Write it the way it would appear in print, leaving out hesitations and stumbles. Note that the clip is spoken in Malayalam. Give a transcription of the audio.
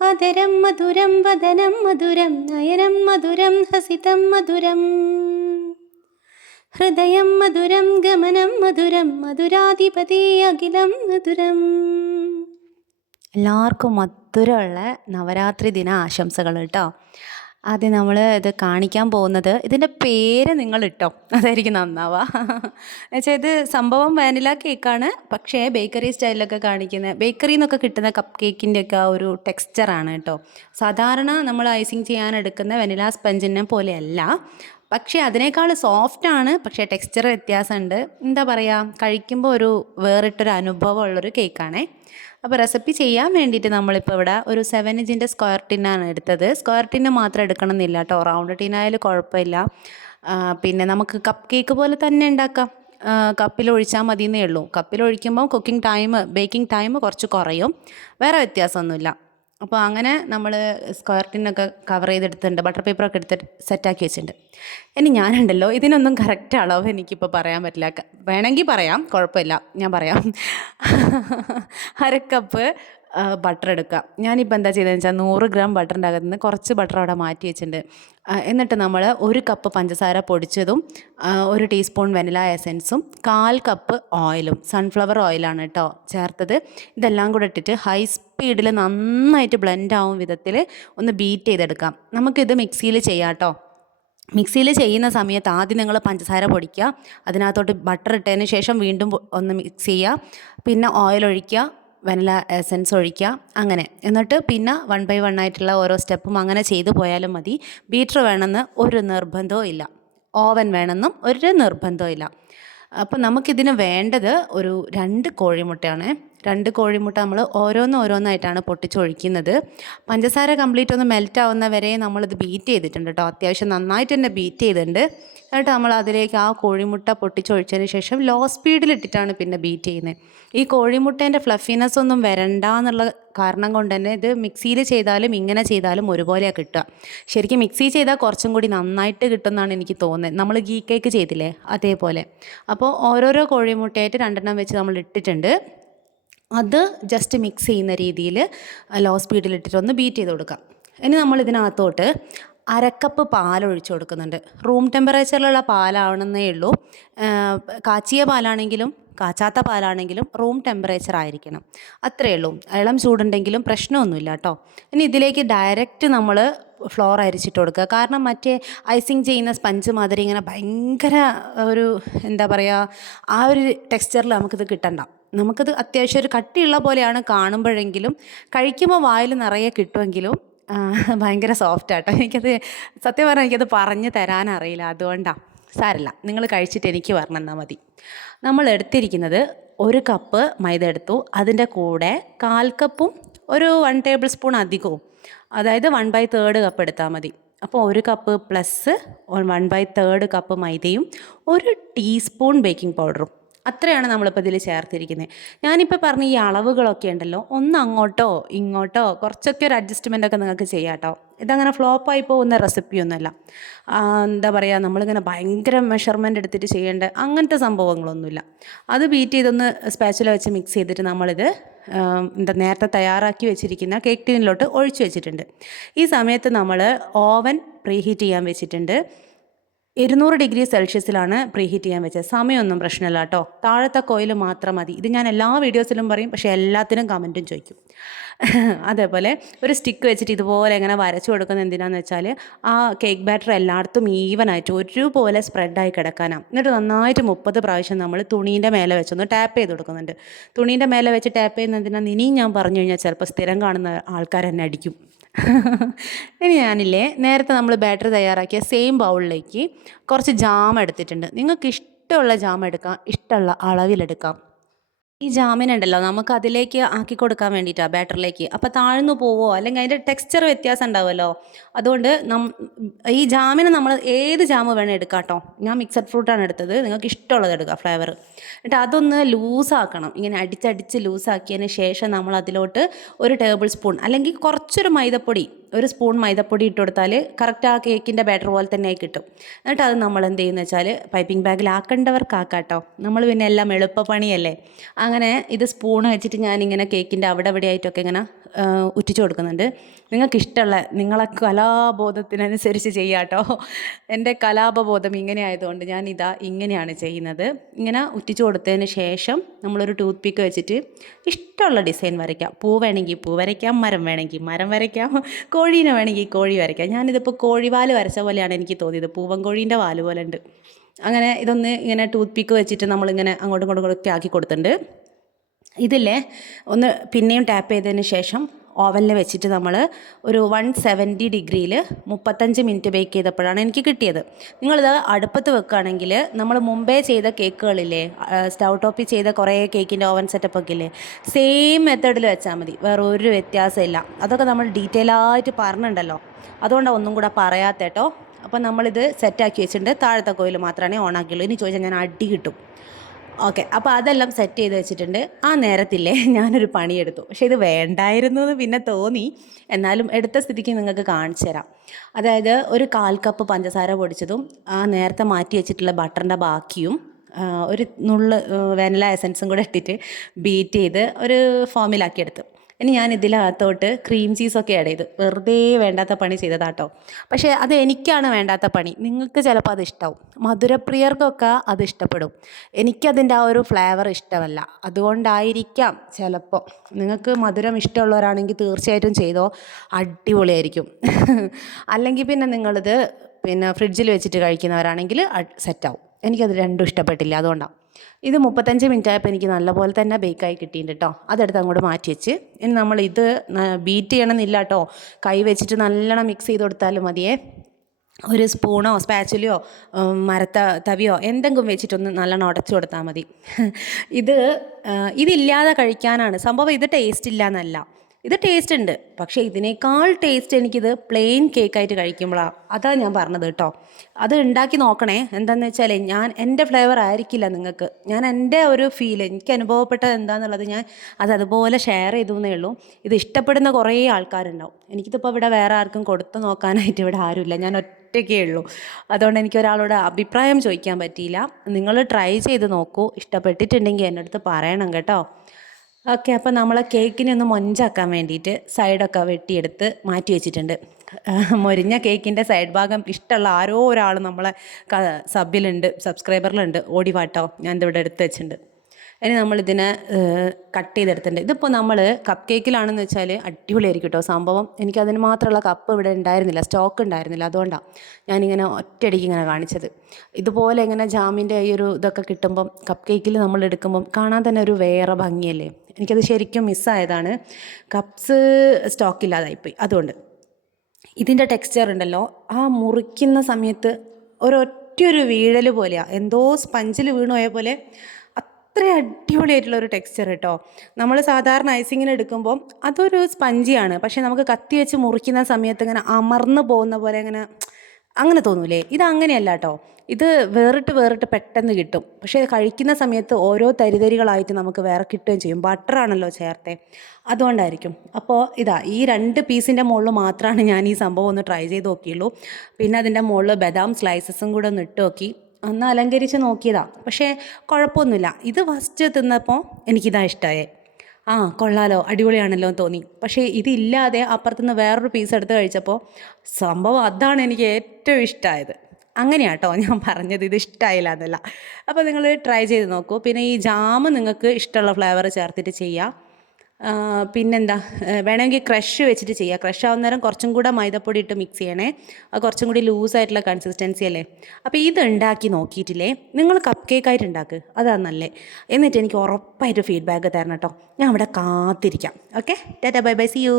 ആദരം മധുരം വദനം മധുരം നയനം മധുരം ഹസിതം മധുരം ഹൃദയം മധുരം ഗമനം മധുരം മധുരാധിപതി അഖിലം മധുരം. എല്ലാവർക്കും മധുരമുള്ള നവരാത്രി ദിന ആശംസകൾ കേട്ടോ. ആദ്യം നമ്മൾ ഇത് കാണിക്കാൻ പോകുന്നത്, ഇതിൻ്റെ പേര് നിങ്ങൾ ഇട്ടോ, അതായിരിക്കും നന്നാവുക. എന്നുവെച്ചാൽ ഇത് സംഭവം വാനില കേക്കാണ്, പക്ഷേ ബേക്കറി സ്റ്റൈലിലൊക്കെ കാണിക്കുന്ന ബേക്കറിയിൽ നിന്നൊക്കെ കിട്ടുന്ന കപ്പ് കേക്കിൻ്റെയൊക്കെ ആ ഒരു ടെക്സ്ചറാണ് കേട്ടോ. സാധാരണ നമ്മൾ ഐസിങ് ചെയ്യാൻ എടുക്കുന്ന വെനില സ്പഞ്ചിനെ പോലെയല്ല, പക്ഷേ അതിനേക്കാൾ സോഫ്റ്റാണ്, പക്ഷേ ടെക്സ്ചർ വ്യത്യാസമുണ്ട്. എന്താ പറയുക, കഴിക്കുമ്പോൾ ഒരു വേറിട്ടൊരു അനുഭവമുള്ളൊരു കേക്കാണേ. അപ്പോൾ റെസിപ്പി ചെയ്യാൻ വേണ്ടിയിട്ട് നമ്മളിപ്പോൾ ഇവിടെ ഒരു 7 ഇഞ്ചിൻ്റെ സ്ക്വയർ ടിന്നാണ് എടുത്തത്. സ്ക്വയർ ടിന്ന് മാത്രം എടുക്കണം എന്നില്ല കേട്ടോ, റൗണ്ട് ടിന്നായാലും കുഴപ്പമില്ല. പിന്നെ നമുക്ക് കപ്പ് കേക്ക് പോലെ തന്നെ ഉണ്ടാക്കാം, കപ്പിൽ ഒഴിച്ചാൽ മതിയെന്നേ ഉള്ളൂ. കപ്പിൽ ഒഴിക്കുമ്പോൾ ബേക്കിംഗ് ടൈം കുറച്ച് കുറയും, വേറെ വ്യത്യാസമൊന്നുമില്ല. അപ്പോൾ അങ്ങനെ നമ്മൾ സ്ക്വയർ ടിന്നൊക്കെ കവർ ചെയ്തെടുത്തിട്ടുണ്ട്, ബട്ടർ പേപ്പറൊക്കെ എടുത്തിട്ട് സെറ്റാക്കി വെച്ചിട്ടുണ്ട്. ഇനി ഞാനുണ്ടല്ലോ, ഇതിനൊന്നും കറക്റ്റ് അളവ് എനിക്കിപ്പോൾ പറയാൻ പറ്റില്ല, വേണമെങ്കിൽ പറയാം, കുഴപ്പമില്ല, ഞാൻ പറയാം. 1/2 കപ്പ് ബട്ടർ എടുക്കുക. ഞാനിപ്പോൾ എന്താ ചെയ്തതെന്ന് വെച്ചാൽ 100 ഗ്രാം ബട്ടറിൻ്റെ അകത്ത് നിന്ന് കുറച്ച് ബട്ടർ അവിടെ മാറ്റി വെച്ചിട്ടുണ്ട്. എന്നിട്ട് നമ്മൾ 1 കപ്പ് പഞ്ചസാര പൊടിച്ചതും 1 ടീസ്പൂൺ വെനില എസൻസും 1/4 കപ്പ് ഓയിലും, സൺഫ്ലവർ ഓയിലാണ് കേട്ടോ ചേർത്തത്. ഇതെല്ലാം കൂടെ ഇട്ടിട്ട് ഹൈ സ്പീഡിൽ നന്നായിട്ട് ബ്ലെൻഡ് ആവും വിധത്തിൽ ഒന്ന് ബീറ്റ് ചെയ്തെടുക്കാം. നമുക്കിത് മിക്സിയിൽ ചെയ്യാം കേട്ടോ. മിക്സിയിൽ ചെയ്യുന്ന സമയത്ത് ആദ്യം നിങ്ങൾ പഞ്ചസാര പൊടിക്കുക, അതിനകത്തോട്ട് ബട്ടർ ഇട്ടതിന് ശേഷം വീണ്ടും ഒന്ന് മിക്സ് ചെയ്യുക, പിന്നെ ഓയിൽ ഒഴിക്കുക, വെനില എസൻസ് ഒഴിക്കുക, അങ്ങനെ. എന്നിട്ട് പിന്നെ 1 by 1 ആയിട്ടുള്ള ഓരോ സ്റ്റെപ്പും അങ്ങനെ ചെയ്തു പോയാലും മതി. ബീറ്റർ വേണമെന്ന് ഒരു നിർബന്ധവും ഇല്ല, ഓവൻ വേണമെന്നും ഒരു നിർബന്ധവും ഇല്ല. അപ്പോൾ നമുക്കിതിന് വേണ്ടത് ഒരു 2 കോഴിമുട്ടയാണ്. 2 കോഴിമുട്ട നമ്മൾ ഓരോന്നായിട്ടാണ് പൊട്ടിച്ചൊഴിക്കുന്നത്. പഞ്ചസാര കംപ്ലീറ്റ് ഒന്ന് മെൽറ്റ് ആവുന്ന വരെ നമ്മളിത് ബീറ്റ് ചെയ്തിട്ടുണ്ട് കേട്ടോ, അത്യാവശ്യം നന്നായിട്ട് തന്നെ ബീറ്റ് ചെയ്തിട്ടുണ്ട്. എന്നിട്ട് നമ്മൾ അതിലേക്ക് ആ കോഴിമുട്ട പൊട്ടിച്ചൊഴിച്ചതിന് ശേഷം ലോ സ്പീഡിലിട്ടിട്ടാണ് പിന്നെ ബീറ്റ് ചെയ്യുന്നത്. ഈ കോഴിമുട്ടേൻ്റെ ഫ്ലഫിനെസ് ഒന്നും വരണ്ട എന്നുള്ള കാരണം കൊണ്ട് തന്നെ ഇത് മിക്സിയിൽ ചെയ്താലും ഇങ്ങനെ ചെയ്താലും ഒരുപോലെയാണ് കിട്ടുക. ശരിക്കും മിക്സി ചെയ്താൽ കുറച്ചും കൂടി നന്നായിട്ട് കിട്ടുമെന്നാണ് എനിക്ക് തോന്നുന്നത്, നമ്മൾ ഗീ കേക്ക് ചെയ്തില്ലേ അതേപോലെ. അപ്പോൾ ഓരോരോ കോഴിമുട്ടയായിട്ട് 2 വെച്ച് നമ്മൾ ഇട്ടിട്ടുണ്ട്. അത് ജസ്റ്റ് മിക്സ് ചെയ്യുന്ന രീതിയിൽ ലോ സ്പീഡിലിട്ടിട്ട് ഒന്ന് ബീറ്റ് ചെയ്ത് കൊടുക്കാം. ഇനി നമ്മൾ ഇതിനകത്തോട്ട് 1/2 കപ്പ് പാലൊഴിച്ച് കൊടുക്കുന്നുണ്ട്. റൂം ടെമ്പറേച്ചറിലുള്ള പാലാവണമെന്നേ ഉള്ളൂ. കാച്ചിയ പാലാണെങ്കിലും കാച്ചാത്ത പാലാണെങ്കിലും റൂം ടെമ്പറേച്ചർ ആയിരിക്കണം, അത്രയേ ഉള്ളൂ. ഇളം ചൂടുണ്ടെങ്കിലും പ്രശ്നമൊന്നുമില്ല കേട്ടോ. ഇനി ഇതിലേക്ക് ഡയറക്റ്റ് നമ്മൾ ഫ്ലോർ അരിച്ചിട്ട് കൊടുക്കുക, കാരണം മറ്റേ ഐസിങ് ചെയ്യുന്ന സ്പഞ്ച് മാതിരി ഇങ്ങനെ ഭയങ്കര ഒരു എന്താ പറയുക, ആ ഒരു ടെക്സ്ചറിൽ നമുക്കിത് കിട്ടണ്ട. നമുക്കിത് അത്യാവശ്യം ഒരു കട്ടിയുള്ള പോലെയാണ് കാണുമ്പോഴെങ്കിലും കഴിക്കുമ്പോൾ വായിൽ നിറയെ കിട്ടുമെങ്കിലും ഭയങ്കര സോഫ്റ്റാട്ടോ. സത്യം പറഞ്ഞാൽ എനിക്കത് പറഞ്ഞു തരാനറിയില്ല, അതുകൊണ്ടാണ്. സാരല്ല, നിങ്ങൾ കഴിച്ചിട്ട് എനിക്ക് പറഞ്ഞു തന്നാൽ മതി. നമ്മൾ എടുത്തിരിക്കുന്നത് 1 കപ്പ് മൈദ എടുത്തു, അതിൻ്റെ കൂടെ 1/4 കപ്പും ഒരു 1 ടേബിൾ സ്പൂൺ അധികവും, അതായത് 1/3 കപ്പ് എടുത്താൽ മതി. അപ്പോൾ 1 കപ്പ് പ്ലസ് 1/3 കപ്പ് മൈദയും 1 ടീസ്പൂൺ ബേക്കിംഗ് പൗഡറും, അത്രയാണ് നമ്മളിപ്പോൾ ഇതിൽ ചേർത്തിരിക്കുന്നത്. ഞാനിപ്പോൾ പറഞ്ഞ ഈ അളവുകളൊക്കെ ഉണ്ടല്ലോ, ഒന്ന് അങ്ങോട്ടോ ഇങ്ങോട്ടോ കുറച്ചൊക്കെ ഒരു അഡ്ജസ്റ്റ്മെൻറ്റൊക്കെ നിങ്ങൾക്ക് ചെയ്യാം കേട്ടോ. ഇതങ്ങനെ ഫ്ലോപ്പായി പോകുന്ന റെസിപ്പിയൊന്നുമല്ല. എന്താ പറയുക, നമ്മളിങ്ങനെ ഭയങ്കര മെഷർമെൻ്റ് എടുത്തിട്ട് ചെയ്യേണ്ട അങ്ങനത്തെ സംഭവങ്ങളൊന്നുമില്ല. അത് ബീറ്റ് ചെയ്തൊന്ന് സ്പാച്ചുല വെച്ച് മിക്സ് ചെയ്തിട്ട് നമ്മളിത് നേരത്തെ തയ്യാറാക്കി വെച്ചിരിക്കുന്ന കേക്ക് ടീനിലോട്ട് ഒഴിച്ചു വെച്ചിട്ടുണ്ട്. ഈ സമയത്ത് നമ്മൾ ഓവൻ പ്രീഹീറ്റ് ചെയ്യാൻ വെച്ചിട്ടുണ്ട്. 200 ഡിഗ്രി സെൽഷ്യസിലാണ് പ്രീഹീറ്റ് ചെയ്യാൻ വെച്ചത്. സമയമൊന്നും പ്രശ്നമില്ല കേട്ടോ, താഴത്തെ കോയിൽ മാത്രം മതി. ഇത് ഞാൻ എല്ലാ വീഡിയോസിലും പറയും, പക്ഷേ എല്ലാത്തിനും കമൻറ്റും ചോദിക്കും. അതേപോലെ ഒരു സ്റ്റിക്ക് വെച്ചിട്ട് ഇതുപോലെ ഇങ്ങനെ വരച്ചു കൊടുക്കുന്നത് എന്തിനാണെന്ന് വെച്ചാൽ ആ കേക്ക് ബാറ്റർ എല്ലായിടത്തും ഈവനായിട്ട് ഒരുപോലെ സ്പ്രെഡായി കിടക്കാനാണ്. എന്നിട്ട് നന്നായിട്ട് 30 പ്രാവശ്യം നമ്മൾ തുണീൻ്റെ മേലെ വെച്ചൊന്ന് ടാപ്പ് ചെയ്ത് കൊടുക്കുന്നുണ്ട്. തുണീൻ്റെ മേലെ വെച്ച് ടാപ്പ് ചെയ്യുന്നതിനാണ് ഇനിയും ഞാൻ പറഞ്ഞു കഴിഞ്ഞാൽ ചിലപ്പോൾ സ്ഥിരം കാണുന്ന ആൾക്കാർ എന്നെ അടിക്കും. ഇനി ഞാനില്ലേ നേരത്തെ നമ്മൾ ബാറ്റർ തയ്യാറാക്കിയ സെയിം ബൗളിലേക്ക് കുറച്ച് ജാം എടുത്തിട്ടുണ്ട്. നിങ്ങൾക്ക് ഇഷ്ടമുള്ള ജാം എടുക്കാം, ഇഷ്ടമുള്ള അളവിലെടുക്കാം. ഈ ജാമിനുണ്ടല്ലോ നമുക്ക് അതിലേക്ക് ആക്കി കൊടുക്കാൻ വേണ്ടിയിട്ടാണ്, ബാറ്ററിലേക്ക്. അപ്പോൾ താഴ്ന്നു പോവോ അല്ലെങ്കിൽ അതിൻ്റെ ടെക്സ്ചർ വ്യത്യാസം ഉണ്ടാവുമല്ലോ, അതുകൊണ്ട് ഈ ജാമിന് നമ്മൾ ഏത് ജാമ് വേണേൽ എടുക്കാം കേട്ടോ. ഞാൻ മിക്സഡ് ഫ്രൂട്ടാണ് എടുത്തത്, നിങ്ങൾക്ക് ഇഷ്ടമുള്ളത് എടുക്കുക ഫ്ലേവർ. എന്നിട്ട് അതൊന്ന് ലൂസാക്കണം, ഇങ്ങനെ അടിച്ചടിച്ച് ലൂസാക്കിയതിന് ശേഷം നമ്മൾ അതിലോട്ട് 1 ടേബിൾ സ്പൂൺ അല്ലെങ്കിൽ കുറച്ചൊരു മൈദപ്പൊടി, 1 സ്പൂൺ മൈദപ്പൊടി ഇട്ട് കൊടുത്താൽ കറക്റ്റ് ആ കേക്കിൻ്റെ ബാറ്റർ പോലെ തന്നെ ആയി കിട്ടും. എന്നിട്ട് അത് നമ്മൾ എന്ത് ചെയ്യുന്നത് വെച്ചാൽ പൈപ്പിംഗ് ബാഗിലാക്കേണ്ടവർക്കാക്കാം കേട്ടോ, നമ്മൾ പിന്നെ എല്ലാം എളുപ്പപ്പണിയല്ലേ. അങ്ങനെ ഇത് സ്പൂൺ വെച്ചിട്ട് ഞാനിങ്ങനെ കേക്കിൻ്റെ അവിടെ ആയിട്ടൊക്കെ ഇങ്ങനെ ഉറ്റിച്ചു കൊടുക്കുന്നുണ്ട്. നിങ്ങൾക്കിഷ്ടമുള്ള നിങ്ങളെ കലാബോധത്തിനനുസരിച്ച് ചെയ്യാം കേട്ടോ. എൻ്റെ കലാപബോധം ഇങ്ങനെ ആയതുകൊണ്ട് ഞാനിതാ ഇങ്ങനെയാണ് ചെയ്യുന്നത്. ഇങ്ങനെ ഉറ്റിച്ചു കൊടുത്തതിന് ശേഷം നമ്മളൊരു ടൂത്ത് പിക്ക് വെച്ചിട്ട് ഇഷ്ടമുള്ള ഡിസൈൻ വരയ്ക്കാം. പൂ വേണമെങ്കിൽ പൂ വരയ്ക്കാം, മരം വേണമെങ്കിൽ മരം വരയ്ക്കാം, കോഴീനെ വേണമെങ്കിൽ കോഴി വരയ്ക്കാം. ഞാനിതിപ്പോൾ കോഴിവാല് വരച്ച പോലെയാണ് എനിക്ക് തോന്നിയത്. പൂവൻ കോഴീൻ്റെ വാല് പോലെ ഉണ്ട്. അങ്ങനെ ഇതൊന്ന് ഇങ്ങനെ ടൂത്ത് പിക്ക് വെച്ചിട്ട് നമ്മളിങ്ങനെ അങ്ങോട്ടും ഇങ്ങോട്ടും ഒക്കെ ആക്കി കൊടുത്തിട്ടുണ്ട്. ഇതില്ലേ ഒന്ന് പിന്നെയും ടാപ്പ് ചെയ്തതിന് ശേഷം ഓവനിൽ വെച്ചിട്ട് നമ്മൾ ഒരു 170 ഡിഗ്രിയിൽ 35 മിനിറ്റ് ബേക്ക് ചെയ്തപ്പോഴാണ് എനിക്ക് കിട്ടിയത്. നിങ്ങളിത് അടുപ്പത്ത് വെക്കുകയാണെങ്കിൽ നമ്മൾ മുമ്പേ ചെയ്ത കേക്കുകളില്ലേ, സ്റ്റൗ ടോപ്പിൽ ചെയ്ത കുറേ കേക്കിൻ്റെ ഓവൻ സെറ്റപ്പ് ഒക്കെ ഇല്ലേ, സെയിം മെത്തേഡിൽ വെച്ചാൽ മതി, വേറെ ഒരു വ്യത്യാസമില്ല. അതൊക്കെ നമ്മൾ ഡീറ്റെയിൽ ആയിട്ട് പറഞ്ഞിട്ടുണ്ടല്ലോ, അതുകൊണ്ടാണ് ഒന്നും കൂടെ പറയാത്തേട്ടോ. അപ്പോൾ നമ്മളിത് സെറ്റാക്കി വെച്ചിട്ടുണ്ട്. താഴത്തെ കോയിൽ മാത്രമേ ഓണാക്കിയുള്ളൂ. ഇനി ചോദിച്ചാൽ ഞാൻ അടി കിട്ടും. ഓക്കെ, അപ്പോൾ അതെല്ലാം സെറ്റ് ചെയ്ത് വെച്ചിട്ടുണ്ട്. ആ നേരത്തില്ലേ ഞാനൊരു പണിയെടുത്തു. പക്ഷേ ഇത് വേണ്ടായിരുന്നു എന്ന് പിന്നെ തോന്നി. എന്നാലും എടുത്ത സ്ഥിതിക്ക് നിങ്ങൾക്ക് കാണിച്ചു തരാം. അതായത് ഒരു 1/4 കപ്പ് പഞ്ചസാര പൊടിച്ചതും ആ നേരത്തെ മാറ്റി വെച്ചിട്ടുള്ള ബട്ടറിൻ്റെ ബാക്കിയും ഒരു നുള്ള് വാനില എസൻസും കൂടെ ഇട്ടിട്ട് ബീറ്റ് ചെയ്ത് ഒരു ഫോമിലാക്കിയെടുത്തു. ഇനി ഞാൻ ഇതിനകത്തോട്ട് ക്രീം ചീസൊക്കെ ആഡ് ചെയ്ത് വെറുതെ വേണ്ടാത്ത പണി ചെയ്തതാട്ടോ. പക്ഷേ അത് എനിക്കാണ് വേണ്ടാത്ത പണി. നിങ്ങൾക്ക് ചിലപ്പോൾ അത് ഇഷ്ടമാവും. മധുരപ്രിയർക്കൊക്കെ അത് ഇഷ്ടപ്പെടും. എനിക്കതിൻ്റെ ആ ഒരു ഫ്ലേവർ ഇഷ്ടമല്ല. അതുകൊണ്ടായിരിക്കാം ചിലപ്പോൾ. നിങ്ങൾക്ക് മധുരം ഇഷ്ടമുള്ളവരാണെങ്കിൽ തീർച്ചയായിട്ടും ചെയ്തോ, അടിപൊളിയായിരിക്കും. അല്ലെങ്കിൽ പിന്നെ നിങ്ങളിത് ഫ്രിഡ്ജിൽ വെച്ചിട്ട് കഴിക്കുന്നവരാണെങ്കിൽ സെറ്റാവും. എനിക്കത് രണ്ടും ഇഷ്ടപ്പെട്ടില്ല, അതുകൊണ്ടാണ്. ഇത് 35 മിനിറ്റ് ആയപ്പോൾ എനിക്ക് നല്ലപോലെ തന്നെ ബേക്കായി കിട്ടിയിട്ടുണ്ട് കേട്ടോ. അതെടുത്ത് അങ്ങോട്ട് മാറ്റി വെച്ച് ഇനി നമ്മൾ ഇത് ബീറ്റ് ചെയ്യണമെന്നില്ല കേട്ടോ. കൈ വെച്ചിട്ട് നല്ലോണം മിക്സ് ചെയ്ത് കൊടുത്താലും മതിയേ. ഒരു സ്പൂണോ സ്പാച്ചുലയോ തവിയോ എന്തെങ്കിലും വെച്ചിട്ടൊന്ന് നല്ലോണം ഉടച്ചു കൊടുത്താൽ മതി. ഇതില്ലാതെ കഴിക്കാനാണ് സംഭവം. ഇത് ടേസ്റ്റ് ഇല്ല എന്നല്ല, ഇത് ടേസ്റ്റ് ഉണ്ട്. പക്ഷേ ഇതിനേക്കാൾ ടേസ്റ്റ് എനിക്കിത് പ്ലെയിൻ കേക്കായിട്ട് കഴിക്കുമ്പോഴാണ്. അതാണ് ഞാൻ പറഞ്ഞത് കേട്ടോ. അത് ഉണ്ടാക്കി നോക്കണേ. എന്താണെന്ന് വെച്ചാൽ എൻ്റെ ഫ്ലേവർ ആയിരിക്കില്ല നിങ്ങൾക്ക്. ഞാൻ എൻ്റെ ഒരു എനിക്ക് അനുഭവപ്പെട്ടത് എന്താണെന്നുള്ളത് ഞാൻ അതുപോലെ ഷെയർ ചെയ്തു എന്നേ ഉള്ളൂ. ഇത് ഇഷ്ടപ്പെടുന്ന കുറേ ആൾക്കാരുണ്ടാവും. എനിക്കിതിപ്പോൾ ഇവിടെ വേറെ ആർക്കും കൊടുത്തു നോക്കാനായിട്ട് ഇവിടെ ആരുമില്ല, ഞാൻ ഒറ്റയ്ക്കേ ഉള്ളൂ. അതുകൊണ്ട് എനിക്ക് ഒരാളോട് അഭിപ്രായം ചോദിക്കാൻ പറ്റിയില്ല. നിങ്ങൾ ട്രൈ ചെയ്ത് നോക്കൂ. ഇഷ്ടപ്പെട്ടിട്ടുണ്ടെങ്കിൽ എൻ്റെ അടുത്ത് പറയണം കേട്ടോ. ഓക്കെ, അപ്പോൾ നമ്മൾ കേക്കിനെ ഒന്ന് മൊഞ്ചാക്കാൻ വേണ്ടിയിട്ട് സൈഡൊക്കെ വെട്ടിയെടുത്ത് മാറ്റി വെച്ചിട്ടുണ്ട്. മൊരിഞ്ഞ കേക്കിൻ്റെ സൈഡ് ഭാഗം ഇഷ്ടമുള്ള ആരോ ഒരാൾ നമ്മളെ സബ്സ്ക്രൈബറിലുണ്ട്. ഓടിവാട്ടോ, ഞാൻ ഇതിവിടെ എടുത്ത് വെച്ചിട്ടുണ്ട്. ഇനി നമ്മളിതിനെ കട്ട് ചെയ്തെടുത്തിട്ടുണ്ട്. ഇതിപ്പോൾ നമ്മൾ കപ്പ് കേക്കിലാണെന്ന് വെച്ചാൽ അടിപൊളിയായിരിക്കും കേട്ടോ സംഭവം. എനിക്കതിന് മാത്രമുള്ള കപ്പ് ഇവിടെ ഉണ്ടായിരുന്നില്ല, സ്റ്റോക്ക് ഉണ്ടായിരുന്നില്ല. അതുകൊണ്ടാണ് ഞാനിങ്ങനെ ഒറ്റയടിക്ക് ഇങ്ങനെ കാണിച്ചത്. ഇതുപോലെ ഇങ്ങനെ ജാമിൻ്റെ ഈ ഒരു ഇതൊക്കെ കിട്ടുമ്പം കപ്പ് കേക്കിൽ നമ്മൾ എടുക്കുമ്പം കാണാൻ തന്നെ ഒരു വേറെ ഭംഗിയല്ലേ. എനിക്കത് ശരിക്കും മിസ്സായതാണ്. കപ്സ് സ്റ്റോക്കില്ലാതായിപ്പോയി. അതുകൊണ്ട് ഇതിൻ്റെ ടെക്സ്ചർ ഉണ്ടല്ലോ, ആ മുറിക്കുന്ന സമയത്ത് ഒരൊറ്റൊരു വീഴൽ പോലെയാണ്, എന്തോ സ്പഞ്ചിൽ വീണു പോയ പോലെ. അത്ര അടിപൊളിയായിട്ടുള്ളൊരു ടെക്സ്ചർ കേട്ടോ. നമ്മൾ സാധാരണ ഐസിങ്ങിന് എടുക്കുമ്പോൾ അതൊരു സ്പഞ്ചിയാണ്. പക്ഷേ നമുക്ക് കത്തി വെച്ച് മുറിക്കുന്ന സമയത്ത് ഇങ്ങനെ അമർന്ന് പോകുന്ന പോലെ അങ്ങനെ തോന്നൂലേ. ഇതങ്ങനെയല്ല കേട്ടോ. ഇത് വേറിട്ട് പെട്ടെന്ന് കിട്ടും. പക്ഷേ കഴിക്കുന്ന സമയത്ത് ഓരോ തരിതരികളായിട്ട് നമുക്ക് വേറെ കിട്ടുകയും ചെയ്യും. ബട്ടറാണല്ലോ ചേർത്തേ, അതുകൊണ്ടായിരിക്കും. അപ്പോൾ ഈ 2 പീസിൻ്റെ മുകളിൽ മാത്രമാണ് ഞാൻ ഈ സംഭവം ഒന്ന് ട്രൈ ചെയ്ത് നോക്കിയുള്ളൂ. പിന്നെ അതിൻ്റെ മുകളിൽ ബദാം സ്ലൈസസും കൂടെ ഒന്ന് ഇട്ട് നോക്കി, ഒന്ന് അലങ്കരിച്ച് നോക്കിയതാണ്. പക്ഷേ കുഴപ്പമൊന്നുമില്ല. ഇത് ഫസ്റ്റ് തിന്നപ്പോൾ എനിക്കിതാ ഇഷ്ടമായേ. കൊള്ളാലോ, അടിപൊളിയാണല്ലോ എന്ന് തോന്നി. പക്ഷേ ഇതില്ലാതെ അപ്പുറത്തുനിന്ന് വേറൊരു പീസ് എടുത്ത് കഴിച്ചപ്പോൾ സംഭവം അതാണ് എനിക്ക് ഏറ്റവും ഇഷ്ടമായത്. അങ്ങനെയാട്ടോ ഞാൻ പറഞ്ഞത്, ഇത് ഇഷ്ടമായില്ല എന്നല്ല. അപ്പോൾ നിങ്ങൾ ട്രൈ ചെയ്ത് നോക്കൂ. പിന്നെ ഈ ജാം നിങ്ങൾക്ക് ഇഷ്ടമുള്ള ഫ്ലേവർ ചേർത്തിട്ട് ചെയ്യാം. പിന്നെന്താ, വേണമെങ്കിൽ ക്രഷ് വെച്ചിട്ട് ചെയ്യുക. ക്രഷ് ആവുന്നേരം കുറച്ചും കൂടെ മൈദപ്പൊടി ഇട്ട് മിക്സ് ചെയ്യണേ. അത് കുറച്ചും കൂടി ലൂസായിട്ടുള്ള കൺസിസ്റ്റൻസി അല്ലേ. അപ്പോൾ ഇത് ഉണ്ടാക്കി നോക്കിയിട്ടില്ലേ, നിങ്ങൾ കപ്പ് കേക്കായിട്ട് ഉണ്ടാക്കുക, അതാണ് നല്ലത്. എന്നിട്ട് എനിക്ക് ഉറപ്പായിട്ട് ഫീഡ്ബാക്ക് തരണം കേട്ടോ. ഞാൻ അവിടെ കാത്തിരിക്കാം. Okay, tata, bye bye, see U.